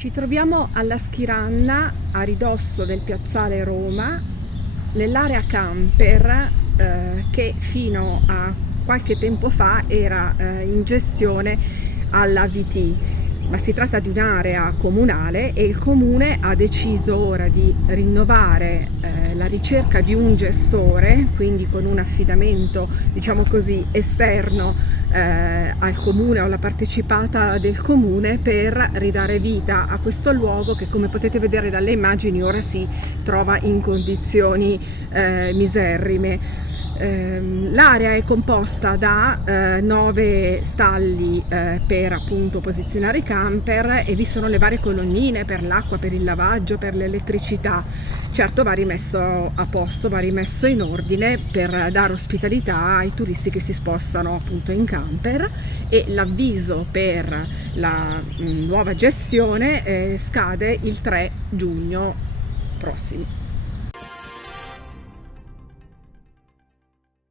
Ci troviamo alla Schiranna, a ridosso del piazzale Roma, nell'area camper che fino a qualche tempo fa era in gestione alla VT, ma si tratta di un'area comunale e il comune ha deciso ora di rinnovare la ricerca di un gestore, quindi con un affidamento, diciamo così, esterno al comune o alla partecipata del comune, per ridare vita a questo luogo che, come potete vedere dalle immagini, ora si trova in condizioni miserrime. L'area è composta da 9 stalli per appunto posizionare i camper, e vi sono le varie colonnine per l'acqua, per il lavaggio, per l'elettricità. Certo, va rimesso a posto, va rimesso in ordine per dare ospitalità ai turisti che si spostano appunto in camper, e l'avviso per la nuova gestione scade il 3 giugno prossimo.